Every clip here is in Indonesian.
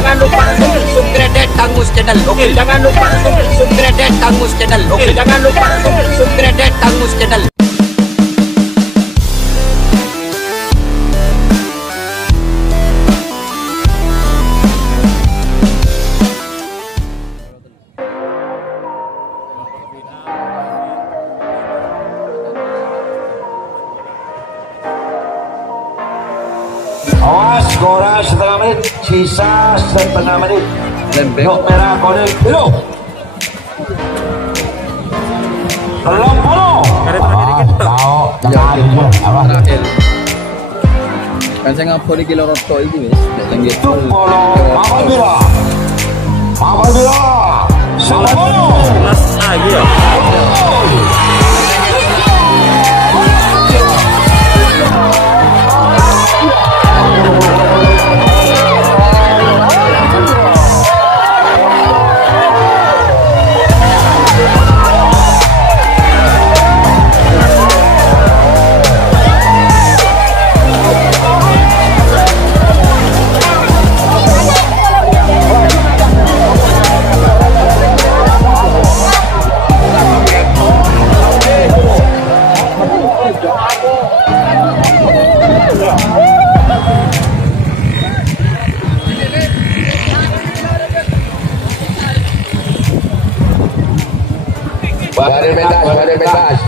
jangan lupa subscribe Kang Mus channel. Oke, jangan lupa subscribe Kang Mus channel. Oke, jangan lupa subscribe Kang Mus channel. Awas, skora setengah menit, sisa setengah menit. Yuk merah kuning biru. 30. Tahu, Terakhir. Kan saya ngapur di kilo roto itu wis, yang gitu. Apabila 10. Kelas lagi ya. Badan pentas.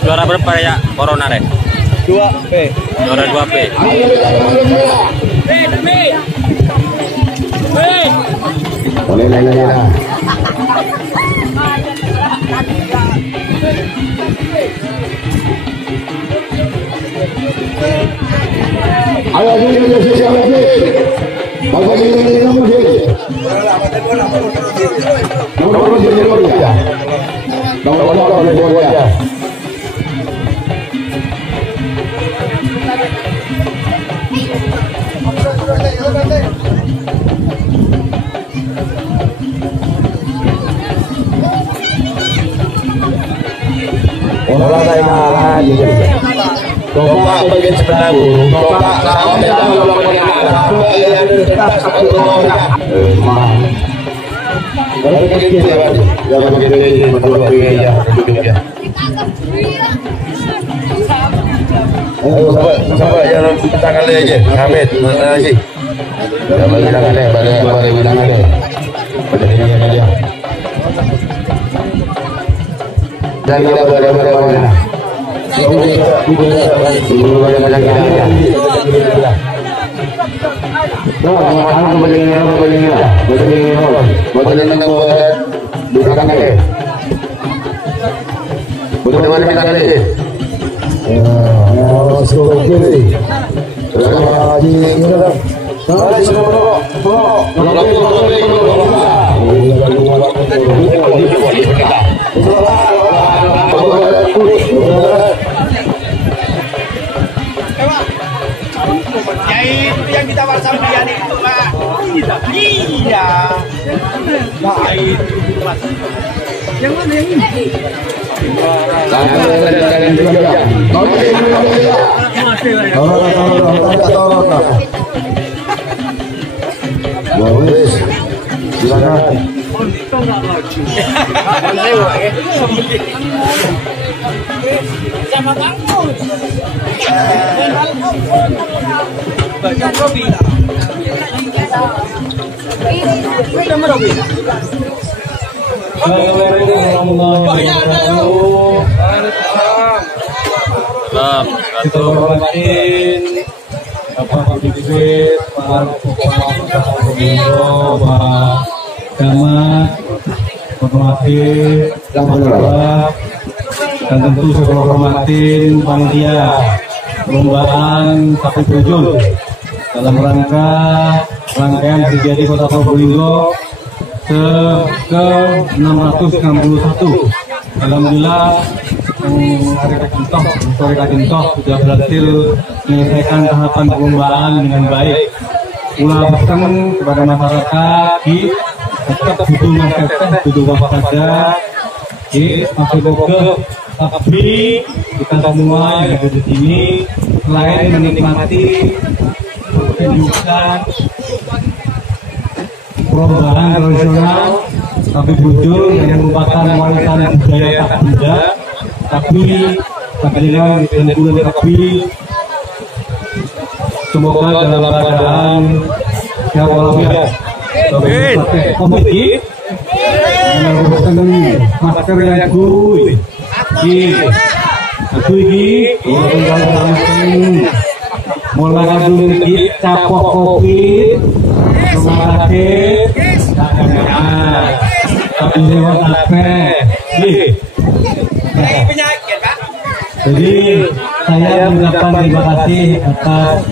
Juara berapa ya Corona deh? 2P. Juara 2P. Boleh lagi. Ayo Bapak bagian sebelah burung, Bapak sawah yang sahabat jangan kita kali aja, Hamid, lagi. Jangan bilang ada, pada bilang ada. Pada bilang aja. Dan kita pada. Yang ditawar sama dia itu Pak. Iya. Nah, itu Mas. Yang mana yang ini? Silakan. sama kamu. Banyak Robi. Sama Robi. Kita hormatin Bapak Dikbud, para Bapak Camat, hormatin dan tentu saya hormatin panitia perlombaan sapi brojol dalam rangka rangkaian terjadi Kota Probolinggo ke-661. Alhamdulillah Sore Katintoh sudah berhasil menyelesaikan tahapan perlombaan dengan baik. Ulah pesan kepada masyarakat tetap butuh masyarakat, butuh waspada, masih boga, tapi kita semua yang ada di sini selain menikmati pertunjukan perlombaan tradisional tapi brojol yang merupakan warisan budaya tak benda, tapi dengan bulan tapi semoga dalam keadaan sehat walafiat. Komedi masker yang gue mulai dulu capok kopi tapi lewat apa jadi saya mengucapkan terima kasih atas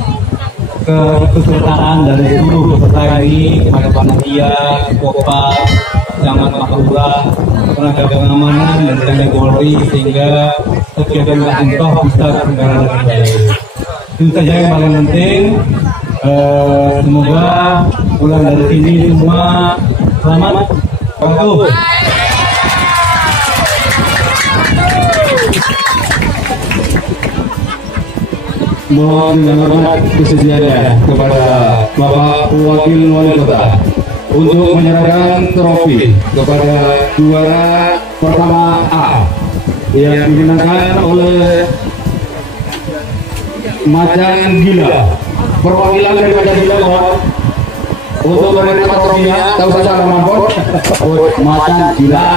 keikutsertaan dari seluruh peserta ini kepada panitia, Kopal, Camat Makura, tenaga pengamanan dan TNI Polri sehingga kegiatan Katintoh bisa terselenggara dengan baik. Itu saja yang paling penting. Semoga pulang dari sini semua selamat. Bagus. Mohon dengan hormat kesediaannya kepada Bapak Wakil Wali Kota untuk menyerahkan trofi kepada juara pertama A yang dimenangkan oleh Macan Gila. Perwakilan daripada Gila mohon untuk menerima trofinya. Tahu saja nama Mampor Macan Gila.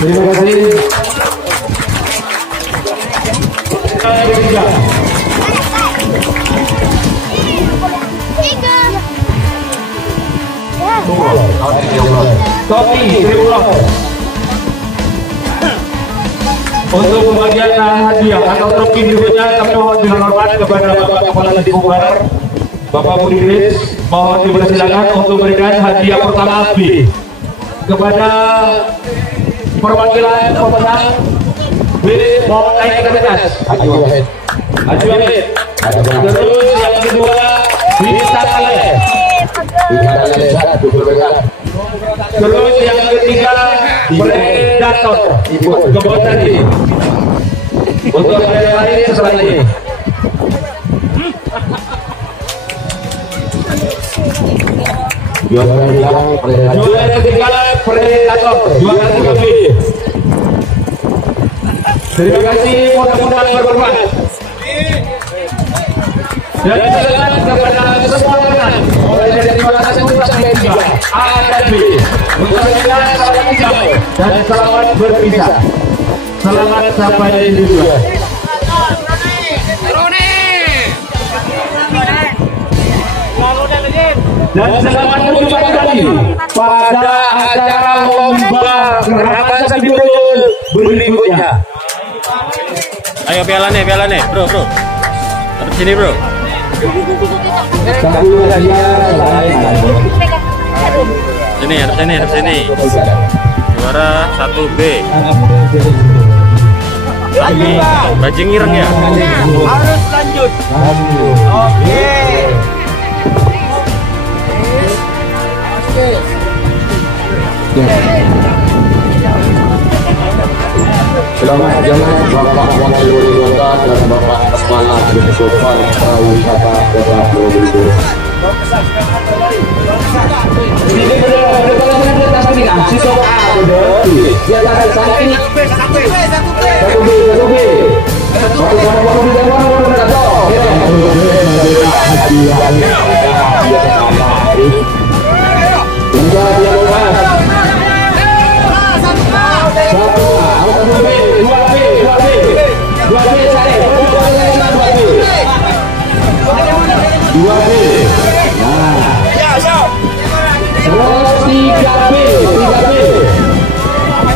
Terima kasih. Topi untuk pembagian hadiah atau trofi berikutnya kami mohon dengan hormat kepada Bapak Kepala Dikbud Bapak Budi Kris, mohon dipersilakan untuk memberikan hadiah pertama B kepada perwakilan pemenang B. Mohon naik ke atas. Haji Wahid. Terus yang kedua Bintang Ale. Terus yang ketiga Predator Kebon tadi. Untuk yang lain setelah ini. Juara ketiga Predator, juara 3B. Terima kasih, mudah-mudahan bermanfaat. Dan silakan kepada semua teman mulai dari kelas 1 sampai 3 A dan B untuk selamat tinggal dan selamat berpisah. Selamat sampai tujuan. Dan selamat berjumpa kembali pada acara lomba gerakan sapi brojol berikutnya. Ayo piala nih, bro. Hadap sini, bro. Sini. Juara 1B. Bajing ireng ya? Harus lanjut. Oke. Selamat jalan Bapak Wakil Wali Kota dan Bapak Kepala Dinas Pariwisata Kota Probolinggo. Ini benar-benar kita kasih A, benar. Ya, sampai 2B. Nah, Ya, siap. terus 3B,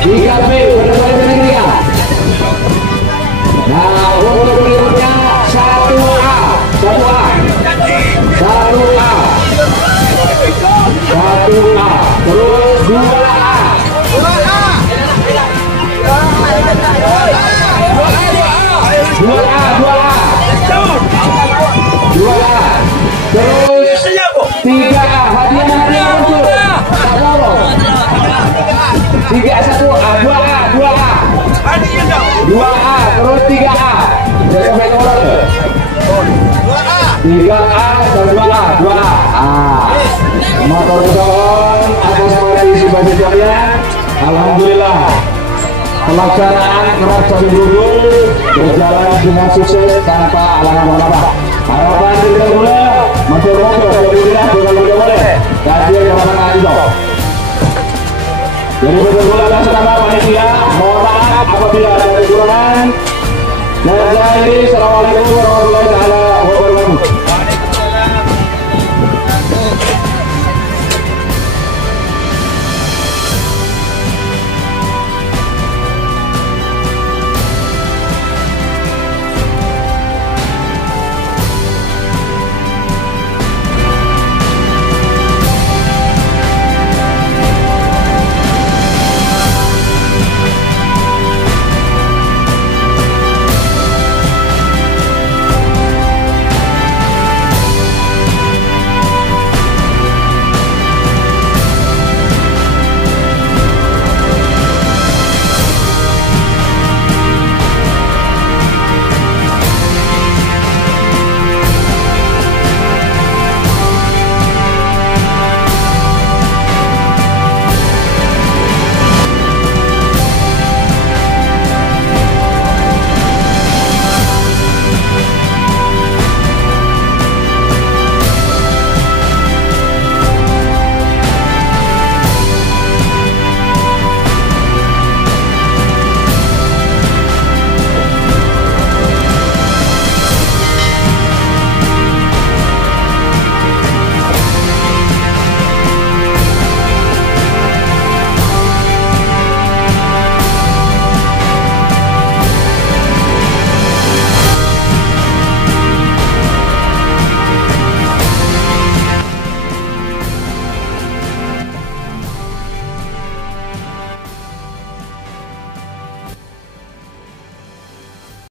3B berbalik ketiga. Nah, untuk berikutnya 1A, 1A, 1A, 1A, terus 2A, 2A, 2A, terus 3A, hadiah muncul, 3A, 1A, 2A, 2A, 2A, terus 3A, udah sampai nomor ke 3A dan 2A, 2A. Motor pesohon atas kondisi baju sekalian, alhamdulillah pelaksanaan kerap sambil dulu berjalan dengan sukses tanpa halangan apa-apa. Harapan kita mulai motor kemudian bukan boleh kasih kemenangan itu. Jadi betul-betul sama panitia, mohon maaf apabila ada kekurangan. Dan saya ini, assalamualaikum warahmatullahi wabarakatuh.